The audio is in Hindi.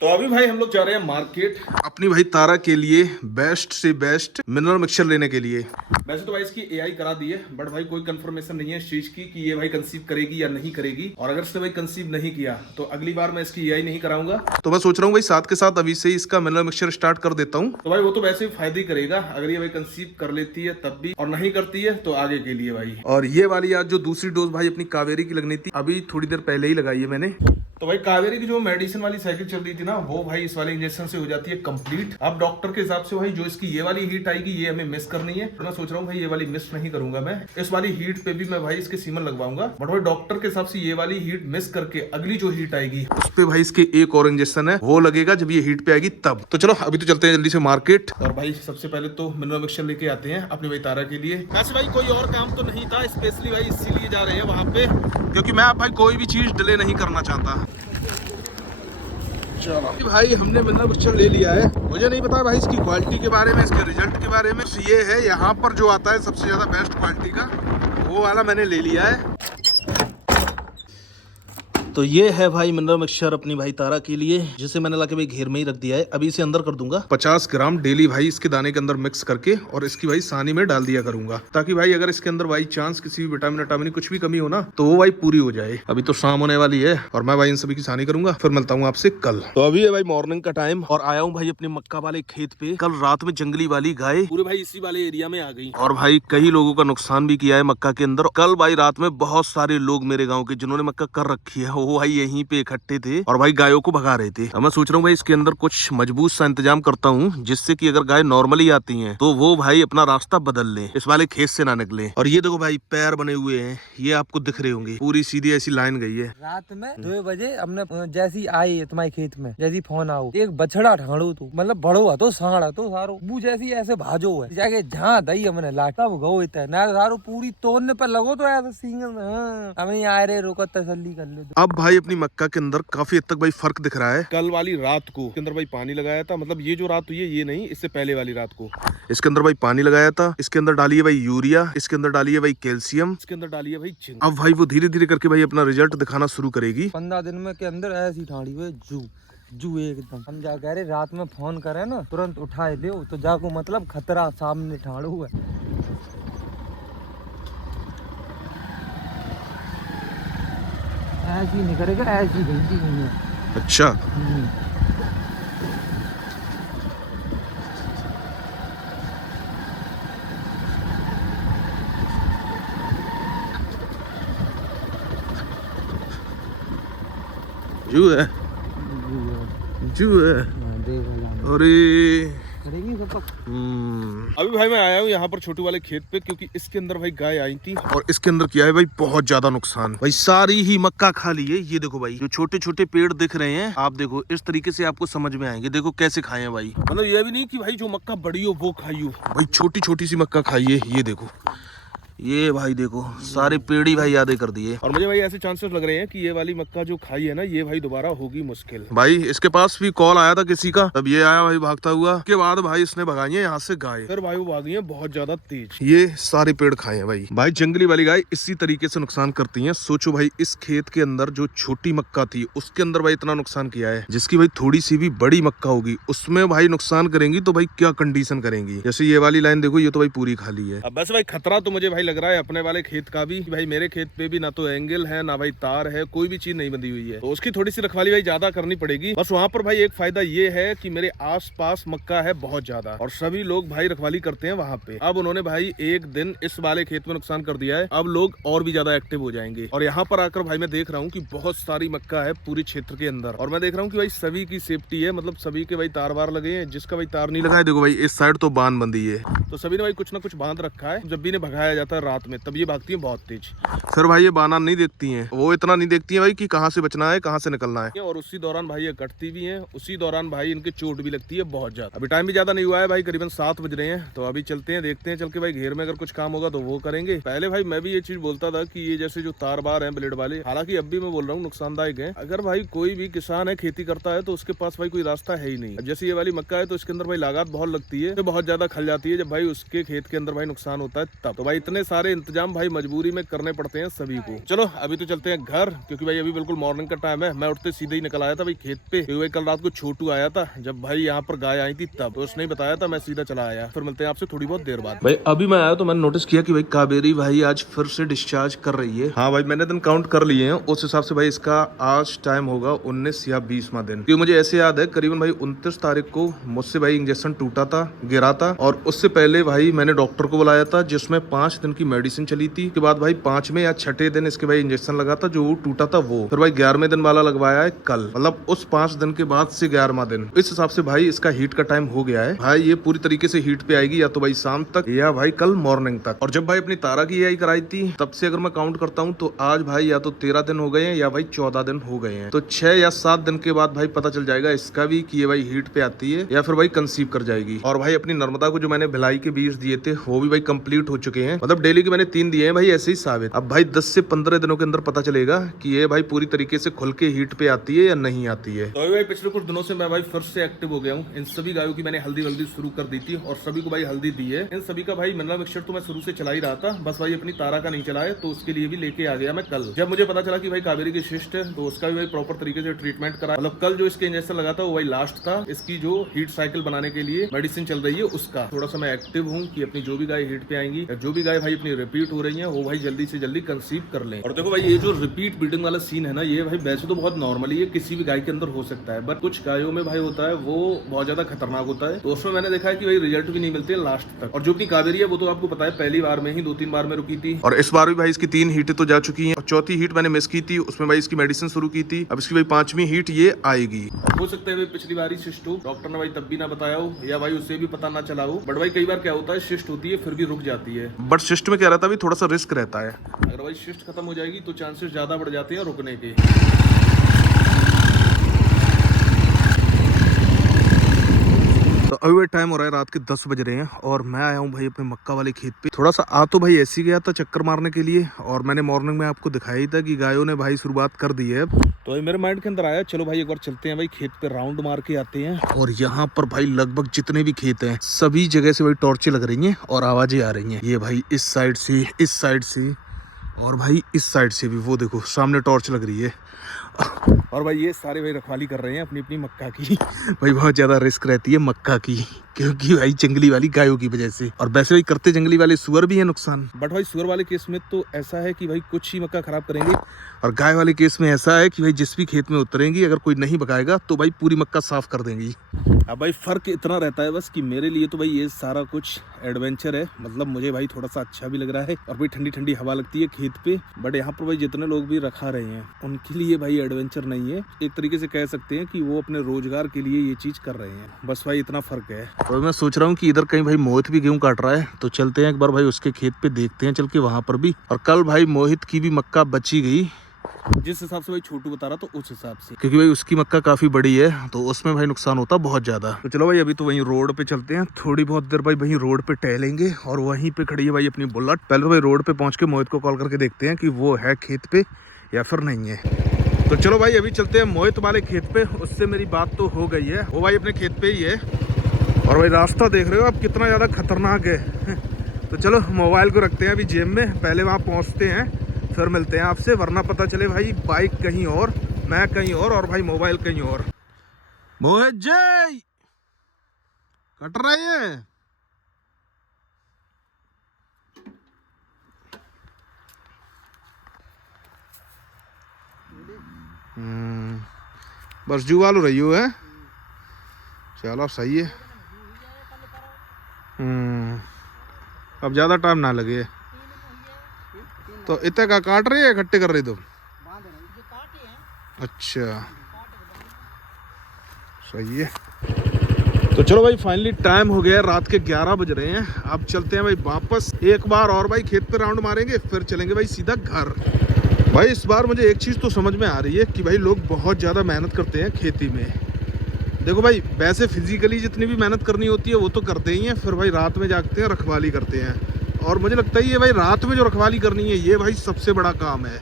तो अभी भाई हम लोग जा रहे हैं मार्केट अपनी भाई तारा के लिए बेस्ट से बेस्ट मिनरल मिक्सचर लेने के लिए। वैसे तो भाई इसकी एआई करा दी है, बट भाई कोई कंफर्मेशन नहीं है इस चीज की कि ये भाई कंसीव करेगी या नहीं करेगी। और अगर इसने भाई कंसीव नहीं किया तो अगली बार मैं इसकी एआई नहीं कराऊंगा। तो मैं सोच रहा हूँ भाई साथ के साथ अभी से ही इसका मिनरल मिक्सचर स्टार्ट कर देता हूँ। तो भाई वो तो वैसे ही फायदा ही करेगा अगर ये भाई कंसीव कर लेती है तब भी, और नहीं करती है तो आगे के लिए भाई। और ये वाली आज जो दूसरी डोज भाई अपनी कावेरी की लगनी थी, अभी थोड़ी देर पहले ही लगाई है मैंने। तो भाई कावेरी की जो मेडिसिन वाली साइकिल चल रही थी ना, वो भाई इस वाले इंजेक्शन से हो जाती है कंप्लीट। अब डॉक्टर के हिसाब से भाई जो इसकी ये वाली हीट आएगी ये हमें मिस करनी है। तो मैं सोच रहा हूँ भाई ये वाली मिस नहीं करूंगा मैं, इस वाली हीट पे भी मैं भाई इसके सीमन लगवाऊंगा। बट भाई डॉक्टर के हिसाब से ये वाली हीट मिस करके अगली जो हीट आएगी उस पे भाई इसके एक और इंजेक्शन है वो लगेगा जब ये हीट पे आएगी तब। तो चलो अभी तो चलते हैं जल्दी से मार्केट। और भाई सबसे पहले तो मिनरल मिक्सचर लेके आते हैं अपने भाई तारा के लिए। वैसे भाई कोई और काम तो नहीं था, स्पेशली भाई इसीलिए जा रहे हैं वहां पे, क्योंकि मैं भाई कोई भी चीज डिले नहीं करना चाहता। चलो भाई हमने मिनरल मिक्सचर ले लिया है। मुझे नहीं पता भाई इसकी क्वालिटी के बारे में, इसके रिजल्ट के बारे में। ये है यहाँ पर जो आता है सबसे ज्यादा बेस्ट क्वालिटी का, वो वाला मैंने ले लिया है। तो ये है भाई मिनरल मिक्सचर अपनी भाई तारा के लिए, जिसे मैंने लाके भाई घेर में ही रख दिया है। अभी इसे अंदर कर दूंगा 50 ग्राम डेली भाई इसके दाने के अंदर मिक्स करके, और इसकी भाई सानी में डाल दिया करूंगा, ताकि भाई अगर इसके अंदर भाई चांस किसी भी विटामिन कुछ भी कमी हो ना तो वो भाई पूरी हो जाए। अभी तो शाम होने वाली है और मैं भाई इन सभी की सानी करूंगा, फिर मिलता हूँ आपसे कल। तो अभी है भाई मॉर्निंग का टाइम और आया हूँ भाई अपने मक्का वाले खेत पे। कल रात में जंगली वाली गाय पूरे भाई इसी वाले एरिया में आ गई और भाई कई लोगों का नुकसान भी किया है मक्का के अंदर। कल भाई रात में बहुत सारे लोग मेरे गाँव के जिन्होंने मक्का कर रखी है वो भाई यहीं पे इकट्ठे थे और भाई गायों को भगा रहे थे। अब मैं सोच रहा हूँ भाई इसके अंदर कुछ मजबूत सा इंतजाम करता हूँ, जिससे कि अगर गाय नॉर्मली आती हैं तो वो भाई अपना रास्ता बदल ले, इस वाले खेत से ना निकले। और ये देखो भाई पैर बने हुए हैं, ये आपको दिख रहे होंगे, पूरी सीधी ऐसी लाइन गई है। रात में 2 बजे हमने जैसी आई है तुम्हारे खेत में, जैसी फोन आओ एक बछड़ा ढाड़ो तू, मतलब बड़ो आ तो सांड़ा तो सारो वो जैसी ऐसे भाजो है जाके जहाँ दई हमने लाटा वो गो इतना ना सारो पूरी तोड़ने पर लगो तो ऐसा सींग हमने आ रहे रोको तसल्ली कर ले। अब भाई अपनी मक्का के अंदर काफी हद तक भाई फर्क दिख रहा है। कल वाली रात को इसके अंदर भाई पानी लगाया था, मतलब ये जो रात हुई है ये नहीं, इससे पहले वाली रात को इसके अंदर भाई पानी लगाया था। इसके अंदर डाली है भाई यूरिया, इसके अंदर डाली है भाई कैल्शियम, इसके अंदर डाली है भाई जिंक। अब भाई वो धीरे धीरे करके भाई अपना रिजल्ट दिखाना शुरू करेगी। 15 दिन में के अंदर ऐसी ठाड़ी हुई जू एकदम। हम जा कह रहे रात में फोन करे ना तुरंत उठाए दे तो जाको मतलब खतरा सामने ठाड़ू है। ऐसी नहीं करेगा, ऐसी गलती नहीं है। अच्छा जू है, जू है। अरे अभी भाई मैं आया हूँ यहाँ पर छोटू वाले खेत पे, क्योंकि इसके अंदर भाई गाय आई थी और इसके अंदर किया है भाई बहुत ज्यादा नुकसान। भाई सारी ही मक्का खा ली है। ये देखो भाई जो छोटे छोटे पेड़ दिख रहे हैं, आप देखो इस तरीके से आपको समझ में आएंगे। देखो कैसे खाए हैं भाई, मतलब ये भी नहीं कि भाई जो मक्का बड़ी हो वो खाई हो, भाई छोटी छोटी सी मक्का खाई है। ये देखो, ये भाई देखो सारे पेड़ ही भाई यादें कर दिए। और मुझे भाई ऐसे चांसेस लग रहे हैं कि ये वाली मक्का जो खाई है ना ये भाई दोबारा होगी मुश्किल। भाई इसके पास भी कॉल आया था किसी का, तब ये आया भाई भागता हुआ। के बाद भाई इसने भगाई है यहाँ से गाय, फिर भाई वो भागी है बहुत ज्यादा तेज। ये सारे पेड़ खाए हैं भाई। भाई जंगली वाली गाय इसी तरीके से नुकसान करती है। सोचो भाई इस खेत के अंदर जो छोटी मक्का थी उसके अंदर भाई इतना नुकसान किया है, जिसकी भाई थोड़ी सी भी बड़ी मक्का होगी उसमें भाई नुकसान करेंगी तो भाई क्या कंडीशन करेंगी। जैसे ये वाली लाइन देखो, ये तो भाई पूरी खाली है। अब बस भाई खतरा तो मुझे भाई लग रहा है अपने वाले खेत का भी। भाई मेरे खेत पे भी ना तो एंगल है ना भाई तार है, कोई भी चीज नहीं बंधी हुई है, तो उसकी थोड़ी सी रखवाली भाई ज्यादा करनी पड़ेगी। बस वहाँ पर भाई एक फायदा ये है कि मेरे आसपास मक्का है बहुत ज्यादा और सभी लोग भाई रखवाली करते हैं वहाँ पे। अब उन्होंने भाई एक दिन इस वाले खेत में नुकसान कर दिया है, अब लोग और भी ज्यादा एक्टिव हो जाएंगे। और यहाँ पर आकर भाई मैं देख रहा हूँ कि बहुत सारी मक्का है पूरी क्षेत्र के अंदर, और मैं देख रहा हूँ कि भाई सभी की सेफ्टी है, मतलब सभी के भाई तार वार लगे हैं। जिसका भाई तार नहीं लगा है देखो भाई इस साइड तो बांध बंदी है, तो सभी ने भाई कुछ ना कुछ बांध रखा है। जब भी इन्हें भगाया जाता है रात में तब ये भागती है बहुत तेज। फिर भाई ये बाना नहीं देखती हैं, वो इतना नहीं देखती हैं भाई कि कहाँ से बचना है कहाँ से निकलना है, और उसी दौरान भाई ये कटती भी हैं, उसी दौरान भाई इनके चोट भी लगती है बहुत ज्यादा। अभी टाइम भी ज्यादा नहीं हुआ है भाई, करीबन 7 बज रहे हैं, तो अभी चलते हैं देखते हैं चल के भाई घेर में अगर कुछ काम होगा तो वो करेंगे। पहले भाई मैं भी ये चीज बोलता था कि ये जैसे जो तार बार है ब्लेड वाले, हालांकि अब भी मैं बोल रहा हूँ नुकसानदायक है। अगर भाई कोई भी किसान है खेती करता है तो उसके पास भाई कोई रास्ता है ही नहीं। जैसे ये वाली मक्का है तो इसके अंदर भाई लागत बहुत लगती है, तो बहुत ज्यादा खल जाती है जब भाई उसके खेत के अंदर भाई नुकसान होता है तब। तो भाई इतने सारे इंतजाम भाई मजबूरी में करने पड़ते हैं सभी को। चलो अभी तो चलते हैं घर, क्योंकि भाई अभी बिल्कुल मॉर्निंग का टाइम है। मैं उठते सीधे ही निकल आया था भाई खेत पे, क्योंकि भाई कल रात को छोटू आया था जब भाई यहाँ पर गाय आई थी, तब तो उसने बताया था, मैं सीधा चला आया। फिर मिलते हैं आपसे थोड़ी बहुत देर बाद। भाई अभी मैं आया तो मैंने नोटिस किया कि भाई कावेरी भाई आज फिर से डिस्चार्ज कर रही है। हाँ भाई मैंने दिन काउंट कर लिए हैं, उस हिसाब से भाई इसका आज टाइम होगा 19 या 20वां दिन, क्योंकि मुझे ऐसे याद है करीबन भाई 29 तारीख को मुझसे भाई इंजेक्शन टूटा था, गिरा था, और उससे पहले भाई मैंने डॉक्टर को बुलाया था जिसमें 5 दिन की मेडिसिन चली थी। उसके बाद भाई 5वें या 6ठे दिन इसके भाई इंजेक्शन लगा था जो टूटा था वो। फिर भाई 11वें दिन वाला लगवाया है कल, मतलब उस 5 दिन के बाद से 11वां दिन। इस हिसाब से भाई इसका हीट का टाइम हो गया है। भाई ये पूरी तरीके से हीट पे आएगी या तो भाई शाम तक या भाई कल मॉर्निंग तक। और जब भाई अपनी तारा की एआई कराई थी तब से अगर मैं काउंट करता हूँ तो आज भाई या तो 13 दिन हो गए हैं या भाई 14 दिन हो गए हैं। तो 6 या 7 दिन के बाद भाई पता चल जाएगा इसका भी कि ये भाई हीट पे आती है या फिर भाई कंसीव कर जाएगी। और भाई अपनी नर्मदा को जो मैंने भिलाई के बीज दिए थे वो भी भाई कंप्लीट हो चुके हैं, मतलब डेली के मैंने 3 दिए हैं भाई ऐसे ही साबित। अब भाई 10 से 15 दिनों के अंदर पता चलेगा कि ये भाई पूरी तरीके से खुल के हीट पे आती है या नहीं आती है। तो भाई पिछले कुछ दिनों से मैं भाई फिर से एक्टिव हो गया हूँ। इन सभी गायों की मैंने हल्दी वल्दी शुरू कर दी थी और सभी को भाई हल्दी दी है। इन सभी का भाई मिनरल मिक्सचर तो मैं शुरू से चला ही रहा था, बस भाई अपनी तारा का नहीं चलाए तो उसके लिए भी लेके आ गया मैं कल। जब मुझे पता चला कि भाई कावेरी की शिस्ट है तो उसका भी भाई प्रॉपर तरीके से ट्रीटमेंट करा। मतलब कल जो इसके इंजेक्शन लगा था वो भाई लास्ट था, इसकी जो हीट साइकिल बनाने के लिए मेडिसिन चल रही है उसका। थोड़ा सा मैं एक्टिव हूँ कि अपनी जो भी गाय हीट पे आएंगी या जो भी गाय भाई अपनी रिपीट हो रही है वो भाई जल्दी से जल्दी कंसीव कर लें। और देखो भाई ये जो रिपीट ब्रीडिंग वाला सीन है ना, ये भाई वैसे तो बहुत नॉर्मली है, किसी भी गाय के अंदर हो सकता है, बट कुछ गायों में भाई होता है वो बहुत ज्यादा खतरनाक होता है। तो उसमें मैंने देखा है कि भाई रिजल्ट भी नहीं मिलते लास्ट तक। और जो अपनी कावेरी है वो तो आपको पता है पहली बार में ही 2-3 बार में रुकी थी, और इस बार भी भाई इसकी 3 हीटें तो जा चुकी हैं और चौथी हीट मैंने मिस की थी, उसमें भाई इसकी मेडिसिन शुरू की थी। अब इसकी भाई 5वीं हीट ये आएगी। हो सकता है भाई पिछली बार ही शिस्ट हो, डॉक्टर ने भाई तब भी ना बताया हो या भाई उसे भी पता ना चला हो। बट भाई कई बार क्या होता है शिस्ट होती है फिर भी रुक जाती है, बट शिस्ट में क्या रहता है थोड़ा सा रिस्क रहता है। अगर भाई शिस्ट खत्म हो जाएगी तो चांसेस ज्यादा बढ़ जाते हैं रुकने के। तो अभी टाइम हो रहा है रात के 10 बज रहे हैं और मैं आया हूँ भाई अपने मक्का वाले खेत पे। थोड़ा सा आ तो भाई ऐसे गया था चक्कर मारने के लिए, और मैंने मॉर्निंग में आपको दिखाया ही था कि गायों ने भाई शुरुआत कर दी है। तो ये मेरे माइंड के अंदर आया चलो भाई एक बार चलते हैं भाई खेत पे राउंड मार के आते हैं। और यहाँ पर भाई लगभग जितने भी खेत हैं सभी जगह से भाई टॉर्चें लग रही हैं और आवाजें आ रही हैं। ये भाई इस साइड से, इस साइड से, और भाई इस साइड से भी, वो देखो सामने टॉर्च लग रही है। और भाई ये सारे भाई रखवाली कर रहे हैं अपनी अपनी मक्का की। भाई बहुत ज्यादा रिस्क रहती है मक्का की, क्योंकि भाई जंगली वाली गायों की वजह से। और वैसे भाई करते जंगली वाले सुअर भी है नुकसान, बट भाई सुअर वाले केस में तो ऐसा है कि भाई कुछ ही मक्का खराब करेंगे, और गाय वाले केस में ऐसा है कि भाई जिस भी खेत में उतरेंगी अगर कोई नहीं भगाएगा तो भाई पूरी मक्का साफ कर देंगी। अब भाई फर्क इतना रहता है बस कि मेरे लिए तो भाई ये सारा कुछ एडवेंचर है, मतलब मुझे भाई थोड़ा सा अच्छा भी लग रहा है और भाई ठंडी ठंडी हवा लगती है खेत पे। बट यहाँ पर भाई जितने लोग भी रखा रहे हैं उनके लिए भाई एडवेंचर नहीं है, एक तरीके से कह सकते हैं कि वो अपने रोजगार के लिए ये चीज कर रहे हैं, बस भाई इतना फर्क है। तो मैं सोच रहा हूँ कि इधर कहीं भाई मोहित भी गेहूं काट रहा है, तो चलते हैं एक बार भाई उसके खेत पे देखते हैं चल के वहां पर भी। और कल भाई मोहित की भी मक्का बची गई जिस हिसाब से भाई छोटू बता रहा तो उस हिसाब से, क्योंकि भाई उसकी मक्का काफी बड़ी है तो उसमें भाई नुकसान होता बहुत ज्यादा। तो चलो भाई अभी तो वहीं रोड पे चलते हैं, थोड़ी बहुत देर भाई वहीं रोड पे टहलेंगे। और वहीं पे खड़ी है भाई अपनी बुलेट। पहले भाई रोड पे पहुंच के मोहित को कॉल करके देखते हैं कि वो है खेत पे या फिर नहीं है। तो चलो भाई अभी चलते हैं मोहित वाले खेत पे, उससे मेरी बात तो हो गई है, वो भाई अपने खेत पे ही है। और भाई रास्ता देख रहे हो आप कितना ज्यादा खतरनाक है। तो चलो मोबाइल को रखते हैं अभी जेब में, पहले वहाँ पहुँचते हैं फिर मिलते हैं आपसे, वरना पता चले भाई बाइक कहीं और, मैं कहीं और भाई मोबाइल कहीं और। मोहित जय कट रही है। बस जुआ लो रही हो है, चलो सही है। अब ज्यादा टाइम ना लगे। तो इतने का काट रही है इकट्ठे कर रही तुम? अच्छा सही है। तो चलो भाई फाइनली टाइम हो गया, रात के 11 बज रहे हैं। अब चलते हैं भाई वापस, एक बार और भाई खेत पे राउंड मारेंगे फिर चलेंगे भाई सीधा घर। भाई इस बार मुझे एक चीज़ तो समझ में आ रही है कि भाई लोग बहुत ज़्यादा मेहनत करते हैं खेती में। देखो भाई वैसे फिजिकली जितनी भी मेहनत करनी होती है वो तो करते ही हैं, फिर भाई रात में जागते हैं रखवाली करते हैं। और मुझे लगता है ये भाई रात में जो रखवाली करनी है ये भाई सबसे बड़ा काम है।